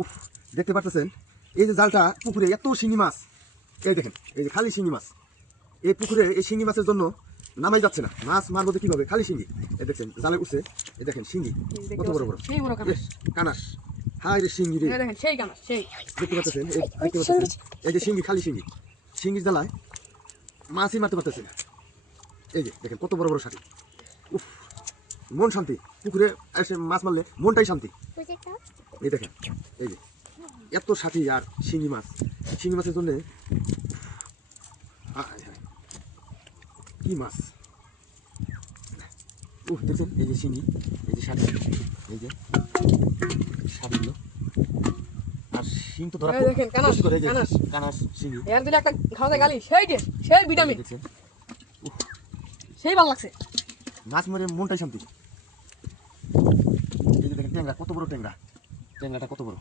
উফ, দেখতে পাচ্ছেন এই যে জালটা পুকুরে এত শিঙি মাছ, এই দেখেন এই যে খালি শিঙি মাছ, এই পুকুরে এই শিঙি মাছের জন্য নামাই যাচ্ছে না। মাছ মারবো তো কিভাবে, খালি শিঙি। এই দেখছেন জালে উঠছে, এই দেখেন শিঙি কত বড় বড়, সেই বড় কানাস, কানাস, হাই রে শিঙি রে। দেখেন সেই কানাস, সেই দেখতে পাচ্ছেন এই যে শিঙি, খালি শিঙি, শিঙির জ্বালায় মাছই মারতে পারতেছে না। এই যে দেখেন কত বড় বড় শাড়ি। উফ, মন শান্তি, পুকুরে এসে মাছ মারলে মনটাই শান্তি। এই দেখেন এই যে এত সাথী আর শিঙি মাছ, শিঙি মাছের জন্য কি মাছ। উফ, দেখছেন এই যে শিঙি, এই যে শাড়ি, এই যে শাড়িগুলো, আর শিং তো ধরা এই দেখেন কানাস, করে, এই যে কানাস। কানাস শিঙি এর দিলে একটা খাওয়াতে গালি, সেই যে সেই ভিটামিন, দেখছেন। সেই ভালো লাগছে। মাছ মেরে মনটাই শান্তি। এই যে দেখেন ট্যাংরা, কত বড় ট্যাংরা, ট্যাংরাটা কত বড়।